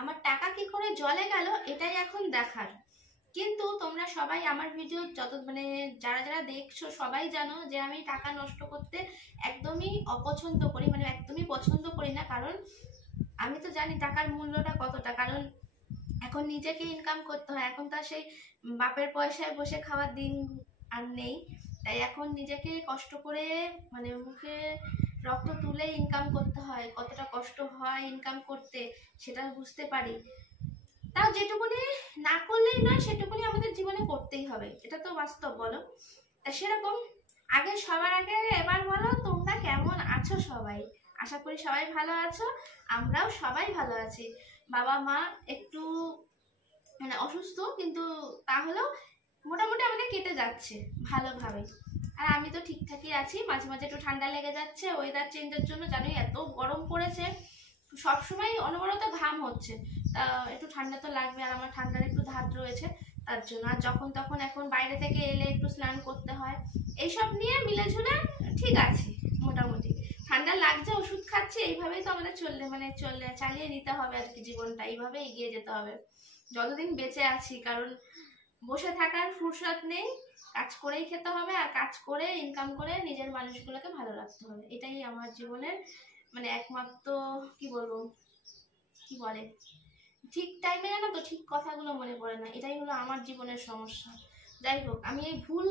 আমার টাকা কি করে জলে গেল এটাই এখন দেখার। কিন্তু তোমরা সবাই আমার ভিডিও যত মানে যারা যারা দেখছো সবাই জানো যে আমি টাকা নষ্ট করতে একদমই অপছন্দ করি, মানে একদমই পছন্দ করি না। কারণ আমি তো জানি টাকার মূল্যটা কতটা। কারণ এখন নিজেকে ইনকাম করতে হয়, এখন তো সেই বাপের পয়সায় বসে খাওয়ার দিন আর নেই। তাই এখন নিজেকে কষ্ট করে মানে মুখে রক্ত তুলে ইনকাম করতে হয়। কতটা কষ্ট হয় ইনকাম করতে সেটা বুঝতে পারি। তাও যেটুকুনি না করলেই নয় সেটুকুনি আমাদের জীবনে করতেই হবে, এটা তো বাস্তব। বলো তা সেরকম আগে সবার আগে এবার বলো তোমরা কেমন আছো সবাই? আশা করি সবাই ভালো আছো, আমরাও সবাই ভালো আছি। বাবা মা একটু মানে অসুস্থ, কিন্তু তাহলেও মোটামুটি আমাদের কেটে যাচ্ছে ভালোভাবে। আর আমি তো ঠিকঠাকই আছি, মাঝে মাঝে একটু ঠান্ডা লেগে যাচ্ছে ওয়েদার চেঞ্জের জন্য। জানোই এত গরম পড়েছে, সবসময় অনবরত ঘাম হচ্ছে, তা একটু ঠান্ডা তো লাগবে। আর আমার ঠান্ডার একটু ধাত রয়েছে তার জন্য। আর যখন তখন এখন বাইরে থেকে এলে একটু স্নান করতে হয়, এইসব নিয়ে মিলে ঝুলে ঠিক আছে মোটামুটি। ঠান্ডা লাগছে ওষুধ খাচ্ছি, এইভাবেই তো আমাদের চালিয়ে নিতে হবে আর কি। জীবনটা এইভাবে এগিয়ে যেতে হবে যতদিন বেঁচে আছি। কারণ বসে থাকার ফুরসত নেই, কাজ করেই খেতে হবে। আর কাজ করে ইনকাম করে নিজের মানুষগুলোকে ভালো রাখতে হবে, এটাই আমার জীবনের মানে একমাত্র কি বলবো, কি বলে ঠিক টাইমে জানো তো ঠিক কথাগুলো মনে পড়ে না, এটাই হলো আমার জীবনের সমস্যা। যাই হোক, আমি এই ভুল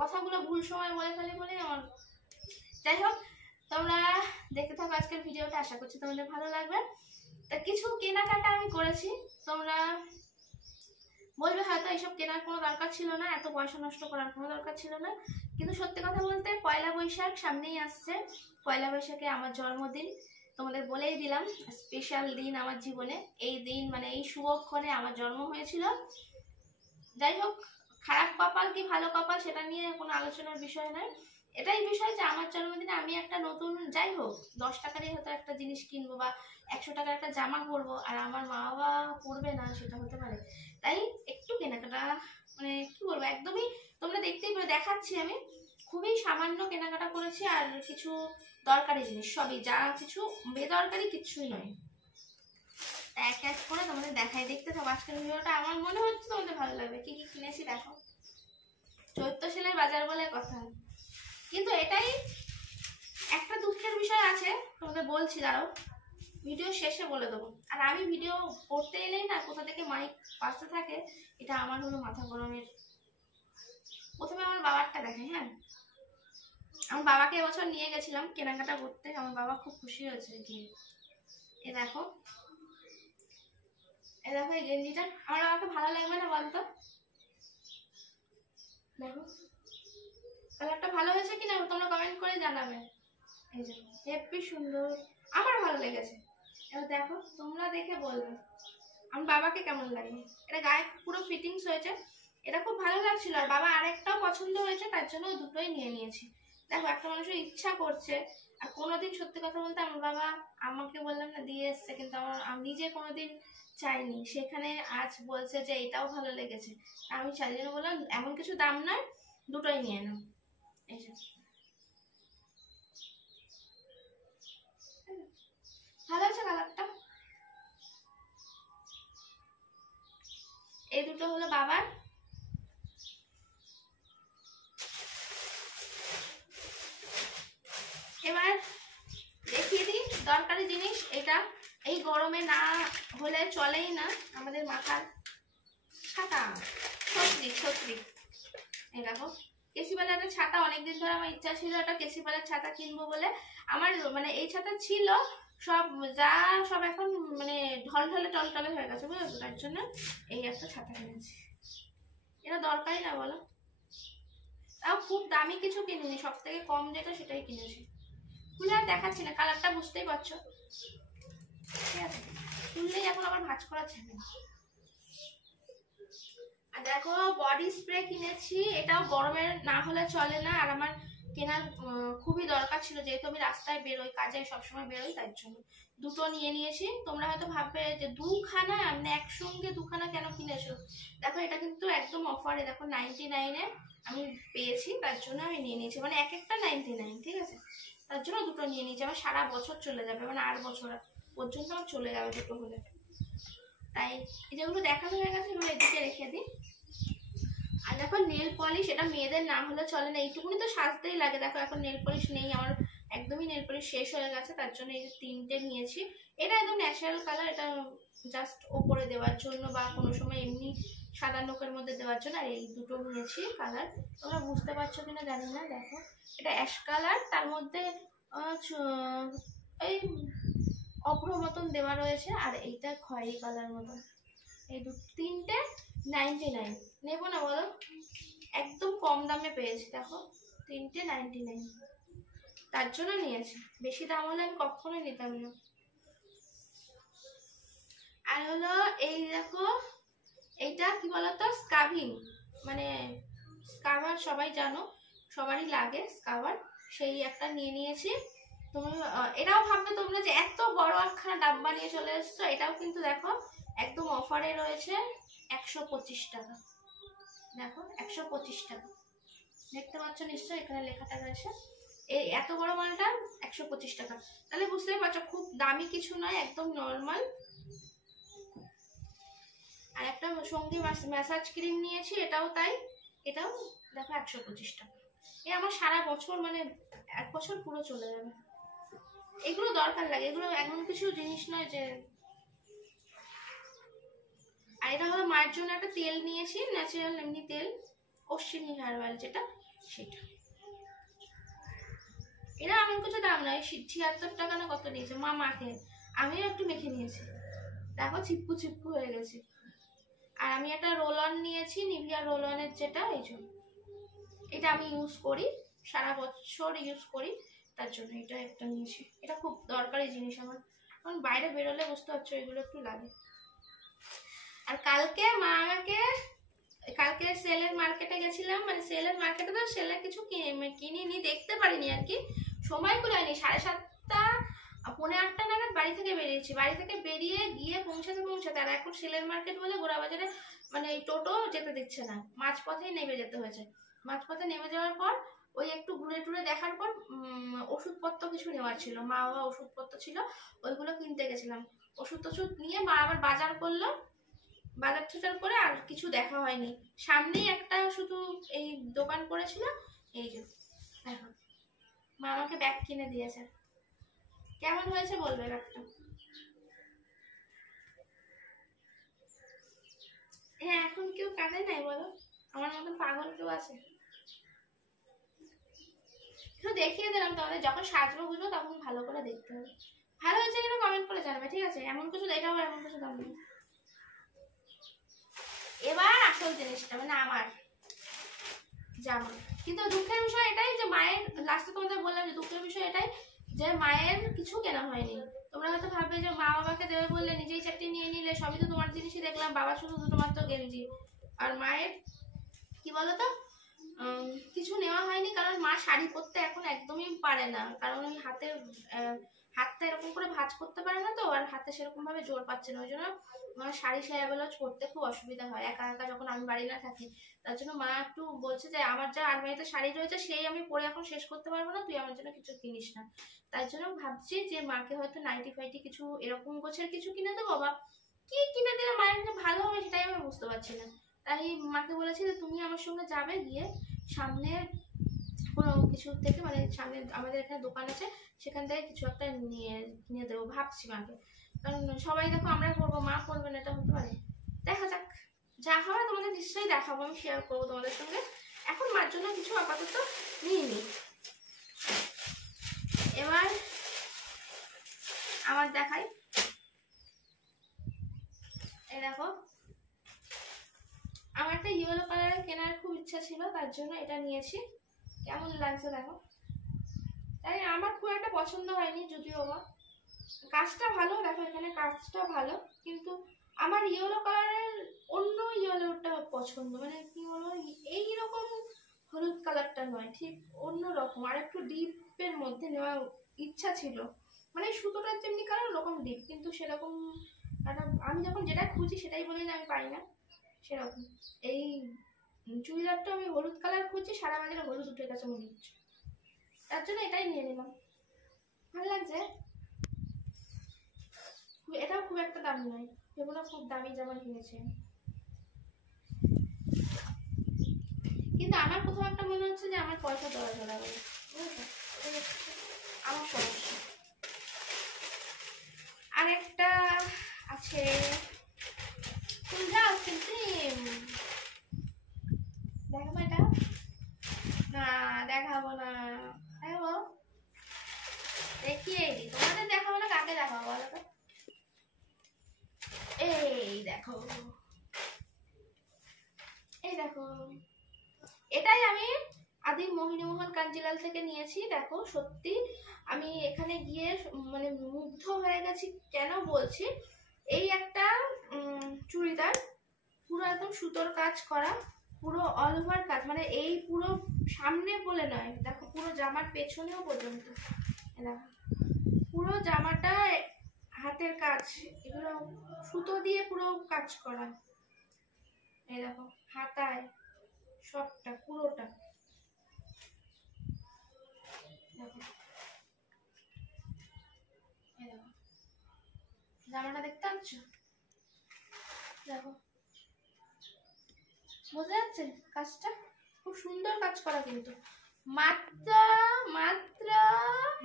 কথাগুলো ভুল সময় বলে ফেলি বলে আমার। যাই হোক, তোমরা দেখতে থাকো আজকের ভিডিওটা, আশা করছি তোমাদের ভালো লাগবে। তা কিছু কেনাকাটা আমি করেছি, তোমরা বলবে হয়তো এইসব কেনার কোনো দরকার ছিল না, এত পয়সা নষ্ট করার কোনো দরকার ছিল না। কিন্তু সত্যি কথা বলতে পয়লা বৈশাখ সামনেই আসছে, পয়লা বৈশাখে আমার জন্মদিন। তোমাদের বলেই দিলাম, স্পেশাল দিন আমার জীবনে। এই দিন মানে এই শুভক্ষণে আমার জন্ম হয়েছিল। যাই হোক, খারাপ কপাল কি ভালো কপাল সেটা নিয়ে কোনো আলোচনার বিষয় নয়। এটাই বিষয় যে আমার জন্মদিনে আমি একটা নতুন, যাই হোক 10 টাকারই হয়তো একটা জিনিস কিনবো বা 100 টাকার একটা জামা পরবো, আর আমার মা বাবা পরবে না, সেটা হতে পারে। তাই একটু কেনাকাটা মানে কি বলবো, একদমই তোমরা দেখতেই পাবে, দেখাচ্ছি আমি খুবই সামান্য কেনাকাটা করেছি। আর কিছু দরকারি জিনিস, সবই, যা কিছু বেদরকারি কিছুই নয়। এক এক করে তোমাদের দেখাই, দেখতে থাকো আজকের ভিডিওটা। আমার মনে হচ্ছে তোমাদের ভালো লাগবে। কি কি কিনেছি দেখো, চৈত্রশীলের বাজার বলে কথা। কিন্তু এটাই একটা দুঃখের বিষয় আছে, তোমাদের বলছি, দাঁড়াও ভিডিও শেষে বলে দেবো। আর আমি ভিডিও করতে এলেই না কোথা থেকে মাইক বাজতে থাকে, এটা আমার হলো মাথা গরমের। প্রথমে আমার বাবারটা দেখাই। হ্যাঁ, আমার বাবাকে এবছর নিয়ে গেছিলাম কেনাকাটা করতে, আমার বাবা খুব খুশি হয়েছে গিয়ে। এ দেখো, এই গেঞ্জিটা আমার বাবাকে ভালো লাগবে না বলতো? দেখো কালারটা ভালো হয়েছে কিনা তোমরা কমেন্ট করে জানাবে। এই যে হেব্বি সুন্দর, আমার ভালো লেগেছে। এবার দেখো তোমরা দেখে বলবে আমার বাবাকে কেমন লাগে। এটা গায়ে পুরো ফিটিংস হয়েছে, এটা খুব ভালো লাগছিল। আর বাবা আরেকটাও পছন্দ হয়েছে, তার জন্য দুটোই নিয়ে নিয়েছি। দেখো একটা মানুষের ইচ্ছা করছে। আর কোনোদিন সত্যি কথা বলতে আমার বাবা আমাকে বললাম না দিয়ে এসছে, কিন্তু আমি নিজে কোনোদিন চাইনি, সেখানে আজ বলছে যে এটাও ভালো লেগেছে। আমি চাই জন্য বললাম এমন কিছু দাম নয়, দুটোই নিয়ে নাও। এই যে ভালো আছে কালারটা। এই দুটো হলো বাবার। এবার দেখিয়ে দিই দরকারি জিনিস। এটা এই গরমে না হলে চলেই না, আমাদের মাথার ছাতা, ছত্রি। এই দেখো কেসিপালের একটা ছাতা, অনেকদিন ধরে আমার ইচ্ছা ছিল একটা কেসিপালের ছাতা কিনবো বলে। আমার মানে এই ছাতা ছিল সব, সব এখন মানে ঢলঢলে টলটলে হয়ে গেছে, বুঝেছো? তার জন্য এই একটা ছাতা কিনেছি। এটা দরকারি না বলো? তাও খুব দামি কিছু কিনিনি, সব থেকে কম যেটা সেটাই কিনেছি। খুলে আর দেখাচ্ছি না, কালারটা বুঝতেই পারছো। ঠিক আছে, খুললেই এখন আবার ভাঁজ করা ঝামেলা। আর দেখো বডি স্প্রে কিনেছি, এটাও গরমের না হলে চলে না। আর আমার কেনার খুবই দরকার ছিল, যেহেতু আমি রাস্তায় বেরোই, কাজে সবসময় বেরোই, তার জন্য দুটো নিয়ে নিয়েছি। তোমরা হয়তো ভাববে যে দুখানা, মানে একসঙ্গে দুখানা কেন কিনেছো? দেখো এটা কিন্তু একদম অফারে, দেখো 99-এ আমি পেয়েছি, তার জন্য আমি নিয়ে নিয়েছি, মানে এক একটা 99, ঠিক আছে? তার জন্য দুটো নিয়ে নিয়েছি, আমার সারা বছর চলে যাবে, মানে 8 বছর পর্যন্ত আমার চলে যাবে দুটো হলে। তাই যেগুলো দেখানো হয়ে গেছে এগুলো এদিকে রেখে দিই। আর দেখো নেল পলিশ, এটা মেয়েদের না হলে চলে না, এইটুকুনি তো সাজতেই লাগে। দেখো এখন নেল পলিশ নেই আমার, একদমই নেল পলিশ শেষ হয়ে গেছে, তার জন্য এই যে 3টে নিয়েছি। এটা একদম ন্যাচারাল কালার, এটা জাস্ট ওপরে দেওয়ার জন্য বা কোনো সময় এমনি সাদা নোকের মধ্যে দেওয়ার জন্য। আর এই দুটো নিয়েছি কালার, তোমরা বুঝতে পারছো কিনা জানি না। দেখো এটা অ্যাশ কালার, তার মধ্যে এই অভ্র মতন দেওয়া রয়েছে, আর এইটা খয়েরি কালার মতন। এই 3টে 99, নেবো না বলো? একদম কম দামে পেয়েছি, দেখো 3টে 99, তার জন্য নিয়েছি। বেশি দাম হলে আমি কখনোই নিতাম না। আর হলো এই দেখো, এইটা কি বলতো, স্কাবিং, মানে স্কাবার সবাই জানো, সবারই লাগে স্কাবার, সেই একটা নিয়ে নিয়েছি। তুমি এটাও ভাববে তোমরা যে এত বড় একখানা ডাব্বা নিয়ে চলে এসছো, এটাও কিন্তু দেখো একদম অফারে রয়েছে 125 টাকা। দেখো 125 টাকা, দেখতে পাচ্ছ নিশ্চয়ই, এখানে লেখাটা রয়েছে। এই এত বড় মালটা 125 টাকা, তাহলে বুঝতেই পারছো খুব দামি কিছু নয়, একদম নর্মাল। আর একটা সঙ্গী ম্যাসাজ ক্রিম নিয়েছি, এটাও তাই, এটাও দেখো 125 টাকা। এ আমার সারা বছর, মানে 1 বছর পুরো চলে যাবে। এগুলো দরকার লাগে, এগুলো এমন কিছু জিনিস নয় যে। আর এটা হলো মায়ের জন্য একটা তেল নিয়েছি, ন্যাচারাল এমনি তেল, অশ্বিনী হেয়ার অয়েল যেটা, সেটা। এটা এমন কিছু দাম নয়, 76 টাকা না কত নিয়েছে মা মাখে, আমিও একটু মেখে নিয়েছি, দেখো চিপকু চিপকু হয়ে গেছে। আর আমি একটা রোল অন নিয়েছি, নিভিয়া রোল অনের যেটা, এই জন্য এটা আমি ইউজ করি, সারা বছর ইউজ করি, তার জন্য এটা একটা নিয়েছি। এটা খুব দরকারি জিনিস আমার, কারণ বাইরে বেরোলে বুঝতে পারছো এগুলো একটু লাগে। আর কালকে মা আমাকে, কালকে সেলের মার্কেটে গেছিলাম, মানে সেলের মার্কেটে তো সেলের কিছু কিনিনি, দেখতে পারিনি আর কি, সময় কুলায়নি। 7:30 পৌনে 8টা নাগাদ বাড়ি থেকে বেরিয়েছি, বাড়ি থেকে বেরিয়ে গিয়ে পৌঁছাতে, আর এখন সেলের মার্কেট বলে গোড়া বাজারে মানে টোটো যেতে দিচ্ছে না, মাঝপথেই নেমে যেতে হয়েছে। মাঝপথে নেমে যাওয়ার পর ওই একটু ঘুরে টুরে দেখার পর ওষুধপত্র কিছু নেওয়ার ছিল, মা বাবা ওষুধপত্র ছিল, ওইগুলো কিনতে গেছিলাম। ওষুধ টষুধ নিয়ে মা আবার বাজার করলো, বাজার টাজার করে আর কিছু দেখা হয়নি। সামনেই একটা শুধু এই দোকান করেছিল, এই যে দেখো মা আমাকে ব্যাগ কিনে দিয়েছে। কেমন হয়েছে বলবে ব্যাগটা? হ্যাঁ, এখন কেউ কাঁদে নাই বলো? আমার মতন পাগল কেউ আছে? একটু দেখিয়ে দিলাম তোমাদের, যখন সাজবো বুঝবো তখন ভালো করে দেখতে হবে। ভালো হয়েছে কিনা কমেন্ট করে জানাবে, ঠিক আছে? এমন কিছু এটাও এমন কিছু দাম নেই। এবার আসল জিনিসটা, মানে আমার জামা। কিন্তু দুঃখের বিষয় এটাই যে মায়ের, লাস্টে তোমাদের বললাম যে দুঃখের বিষয় এটাই যে মায়ের কিছু কেনা হয়নি। তোমরা হয়তো ভাববে যে মা বাবাকে দেবে বললে নিজেই চারটি নিয়ে নিলে, সবই তো তোমার জিনিসই দেখলাম, বাবা শুধু দুটো মাত্র গেঞ্জি। আর মায়ের কি বলতো, কিছু নেওয়া হয়নি, কারণ মা শাড়ি পরতে এখন একদমই পারে না, কারণ ওই হাতটা এরকম করে ভাঁজ করতে পারে না তো, আর হাতে সেরকম ভাবে জোর পাচ্ছে না, ওই জন্য মা শাড়ি সায়া ব্লাউজ পরতে খুব অসুবিধা হয় একা একা যখন আমি বাড়ি না থাকি। তার জন্য মা একটু বলছে যে আমার যা আলমারিতে শাড়ি রয়েছে সেই আমি পরে এখন শেষ করতে পারবো না, তুই আমার জন্য কিছু কিনিস না। তার জন্য ভাবছি যে মাকে হয়তো নাইটি ফাইটি কিছু এরকম গোছের কিছু কিনে দেবো, বা কি কিনে দিলে মায়ের জন্য ভালো হবে সেটাই আমি বুঝতে পারছি না। তাই মাকে বলেছি যে তুমি আমার সঙ্গে যাবে, গিয়ে সামনে কোনো কিছু থেকে, মানে সামনে আমাদের এখানে দোকান আছে, সেখান থেকে কিছু একটা নিয়ে দেবো ভাবছি মাকে। কারণ সবাই দেখো আমরা করবো, মা করবে না, এটা হতে পারে। দেখা যাক, যা হবে তোমাদের নিশ্চয়ই দেখাবো, আমি শেয়ার করবো তোমাদের সঙ্গে। এখন মার জন্য কিছু আপাতত নিয়ে নিই। এবার আমার দেখাই, এই দেখো আমার একটা ইয়েলো কালারের কেনার খুব ইচ্ছা ছিল, তার জন্য এটা নিয়েছি। কেমন লাগছে দেখো, তাই আমার খুব একটা পছন্দ হয়নি, যদিও বা কাজটা ভালো, দেখো এখানে কাজটা ভালো, কিন্তু আমার ইয়েলো কালারের অন্য ইয়েলোটা পছন্দ, মানে কি বলবো, এইরকম হলুদ কালারটা নয়, ঠিক অন্য রকম আর একটু ডিপের মধ্যে নেওয়ার ইচ্ছা ছিল। মানে সুতোটার যেমনি কালার ওরকম ডিপ, কিন্তু সেরকম আমি যখন যেটা খুঁজি সেটাই বলি না আমি পাই না সেরকম। এই চুড়িদারটা আমি হলুদ কালার খুঁজছি, সারা বাজারে হলুদ উঠে গেছে মনে হচ্ছে, তার জন্য এটাই নিয়ে নিলাম। ভালো লাগছে, এটাও খুব একটা দাম নয়, এগুলো খুব দামি জামা কিনেছে। কিন্তু আমার কোথাও একটা মনে হচ্ছে যে আমার পয়সা দেওয়া চলে গেল, আমার সমস্যা। আর একটা আছে দেখাবো, এটা না দেখাবো না, দেখাবো দেখিয়ে দিই তোমাদের, দেখাবো না কাকে দেখাবো বলো তো? এই দেখো, এই দেখো, এটাই আমি আদি মোহিনীমোহন কাঞ্জিলাল থেকে নিয়েছি। দেখো সত্যি আমি এখানে গিয়ে মানে মুগ্ধ হয়ে গেছি। কেন বলছি, এই একটা চুড়িদার পুরো একদম সুতোর কাজ করা, পুরো অল ওভার কাজ, মানে এই পুরো সামনে বলে নয়, দেখো পুরো জামার পেছনেও পর্যন্ত দেখো পুরো জামাটা হাতের কাজ, এগুলো সুতো দিয়ে পুরো কাজ করা। এই দেখো হাতায় সবটা পুরোটা দেখো, এই দেখো জামাটা দেখতে পাচ্ছ, দেখো বোঝা যাচ্ছে কাজটা খুব সুন্দর কাজ করা, কিন্তু মাত্র মাত্র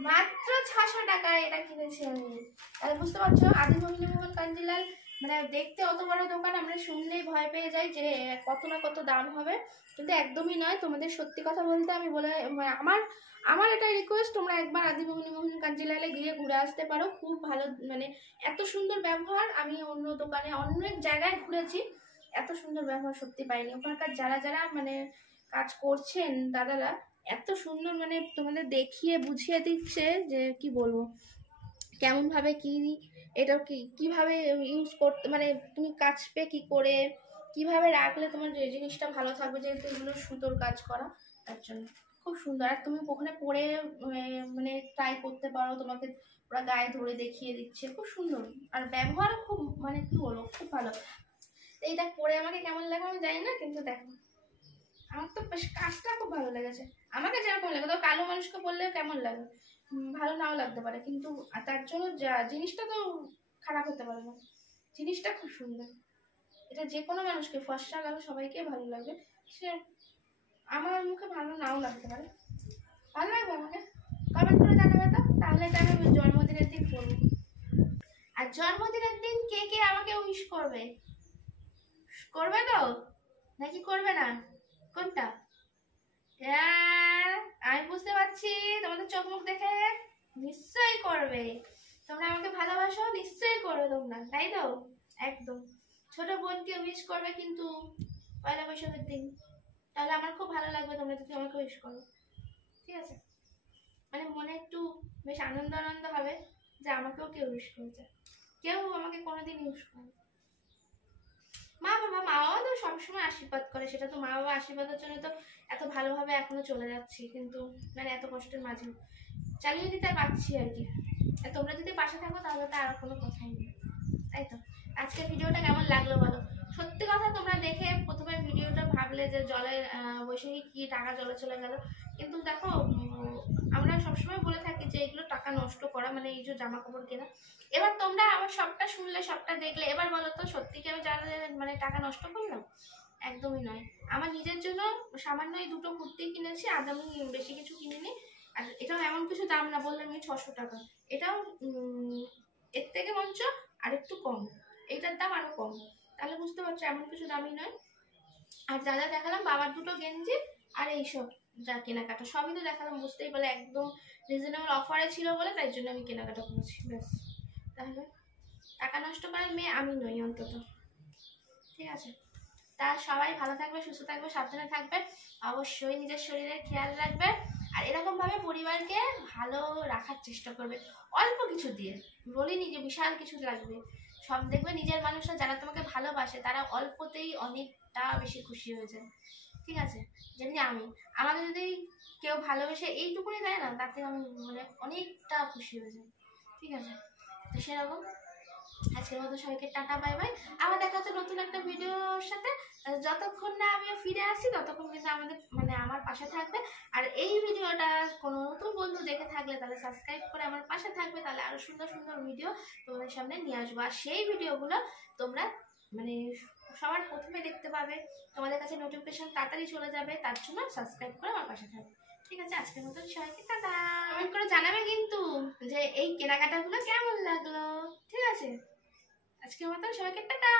মাত্র 600 টাকায় এটা কিনেছি আমি। তাহলে বুঝতে পারছো আদি মোহিনীমোহন কাঞ্জিলাল মানে দেখতে অত বড় দোকান, আমরা শুনলেই ভয় পেয়ে যাই যে কত না কত দাম হবে, কিন্তু একদমই নয়। তোমাদের সত্যি কথা বলতে আমি বলে আমার এটা রিকোয়েস্ট, তোমরা একবার আদি মোহিনীমোহন কাঞ্জিলালে গিয়ে ঘুরে আসতে পারো, খুব ভালো, মানে এত সুন্দর ব্যবহার আমি অন্য দোকানে অনেক জায়গায় ঘুরেছি, এত সুন্দর ব্যবহার সত্যি পাইনি। ওখানকার যারা যারা মানে কাজ করছেন দাদারা এত সুন্দর, মানে তোমাদের দেখিয়ে বুঝিয়ে দিচ্ছে যে কি বলবো, কেমন ভাবে কি এটা কিভাবে ইউজ করতে, মানে তুমি কাচবে কি করে, কিভাবে রাখলে তোমার জিনিসটা ভালো থাকবে, যেহেতু এগুলো সুতোর কাজ করা, তার জন্য খুব সুন্দর। আর তুমি ওখানে পরে মানে ট্রাই করতে পারো, তোমাকে ওরা গায়ে ধরে দেখিয়ে দিচ্ছে, খুব সুন্দর। আর ব্যবহার খুব, মানে কি বলবো, খুব ভালো। এইটা পরে আমাকে কেমন লাগে আমি জানি না, কিন্তু দেখো আমার তো কাজটা খুব ভালো লেগেছে। আমাকে যেরকম লাগে, তো কালো মানুষকে বললেও কেমন লাগে, ভালো নাও লাগতে পারে, কিন্তু তার জন্য জিনিসটা তো খারাপ হতে পারে না, জিনিসটা খুব সুন্দর। এটা যে কোনো মানুষকে, ফর্সা কালো সবাইকে ভালো লাগবে, সে আমার মুখে ভালো নাও লাগতে পারে, ভালো লাগবে আমাকে কমেন্ট করে জানাবে তো, তাহলে এটা আমি জন্মদিনের দিন করবো। আর জন্মদিনের দিন কে কে আমাকে উইশ করবে, করবে তো নাকি করবে না, কোনটা? আমি বুঝতে পারছি তোমাদের চোখ মুখ দেখে, নিশ্চয়ই করবে, তোমরা আমাকে ভালোবাসো, নিশ্চয়ই করবে তোমরা, তাই তো? একদম ছোট বোনকে উইশ করবে কিন্তু পয়লা বৈশাখের দিন, তাহলে আমার খুব ভালো লাগবে তোমরা যদি আমাকে উইশ করো, ঠিক আছে? মানে মনে একটু বেশ আনন্দ আনন্দ হবে যে আমাকেও কেউ উইশ করেছে, কেউ আমাকে কোনোদিন উইশ করে। মা বাবা তো সবসময় আশীর্বাদ করে, সেটা তো মা বাবা আশীর্বাদের জন্য তো এত ভালোভাবে এখনো চলে যাচ্ছি, কিন্তু মানে এত কষ্টের মাঝেও চালিয়ে দিতে পারছি আর কি। তোমরা যদি পাশে থাকো তাহলে তো আর কোনো কথাই নেই, তাই তো? আজকে ভিডিওটা কেমন লাগলো বলো? সত্যি কথা তোমরা দেখে প্রথমে ভিডিওটা ভাবলে যে জলের বৈশাখী কি টাকা জলে চলে গেল, কিন্তু দেখো আমরা সবসময় বলে থাকি যে এগুলো টাকা নষ্ট করা, মানে এই যে জামা কাপড় কেনা। এবার তোমরা আমার সবটা শুনলে, সবটা দেখলে, এবার বলো তো সত্যি কি আমি মানে টাকা নষ্ট করলাম? একদমই নয়। আমার নিজের জন্য সামান্য এই দুটো কুর্তি কিনেছি, আজ আমি বেশি কিছু কিনিনি। আর এটাও এমন কিছু দাম না, বললাম আমি 600 টাকা, এটাও এর থেকে মঞ্চ আর একটু কম, এইটার দাম আরো কম, তাহলে বুঝতে পারছো এমন কিছু দামই নয়। আর যা যা দেখালাম, বাবার দুটো গেঞ্জি আর এইসব যা কেনাকাটা সবই তো দেখালাম, বুঝতেই পারলে একদম রিজনেবল অফারে ছিল বলে, তাই জন্য আমি কেনাকাটা করেছি, ব্যাস। তাহলে টাকা নষ্ট করার মেয়ে আমি নই অন্তত, ঠিক আছে? তা সবাই ভালো থাকবে, সুস্থ থাকবে, সাবধানে থাকবে, অবশ্যই নিজের শরীরের খেয়াল রাখবে, আর এরকম ভাবে পরিবারকে ভালো রাখার চেষ্টা করবে, অল্প কিছু দিয়ে, বলিনি যে বিশাল কিছু লাগবে, সব দেখবে নিজের মানুষরা যারা তোমাকে ভালোবাসে তারা অল্পতেই অনেকটা বেশি খুশি হয়ে যায়, ঠিক ঠিক আছে? যেমনি আমি, আমাকে যদি কেউ ভালোবেসে এইটুকুনি দেয় না, তার থেকে আমি মানে অনেকটা খুশি হয়ে যাই, ঠিক আছে? তো সেরকম আজকের মতো সবাইকে টাটা, বাই বাই। আবার দেখা হচ্ছে নতুন একটা ভিডিওর সাথে। যতক্ষণ না আমি ফিরে আসি ততক্ষণ কিন্তু আমাদের মানে আমার পাশে থাকবে। আর এই ভিডিওটা কোনো নতুন বন্ধু দেখে থাকলে তাহলে সাবস্ক্রাইব করে আমার পাশে থাকবে, তাহলে আরো সুন্দর সুন্দর ভিডিও তোমাদের সামনে নিয়ে আসবো। আর সেই ভিডিওগুলো তোমরা মানে সবার প্রথমে দেখতে পাবে, তোমাদের কাছে নোটিফিকেশন তাড়াতাড়ি চলে যাবে, তার জন্য সাবস্ক্রাইব করে আমার পাশে থাকবে, ঠিক আছে? আজকের মতন সবাইকে টাটা। কমেন্ট করে জানাবে কিন্তু যে এই কেনাকাটাগুলো কেমন লাগলো, ঠিক আছে? আজকের মতন সবাইকে টাটা।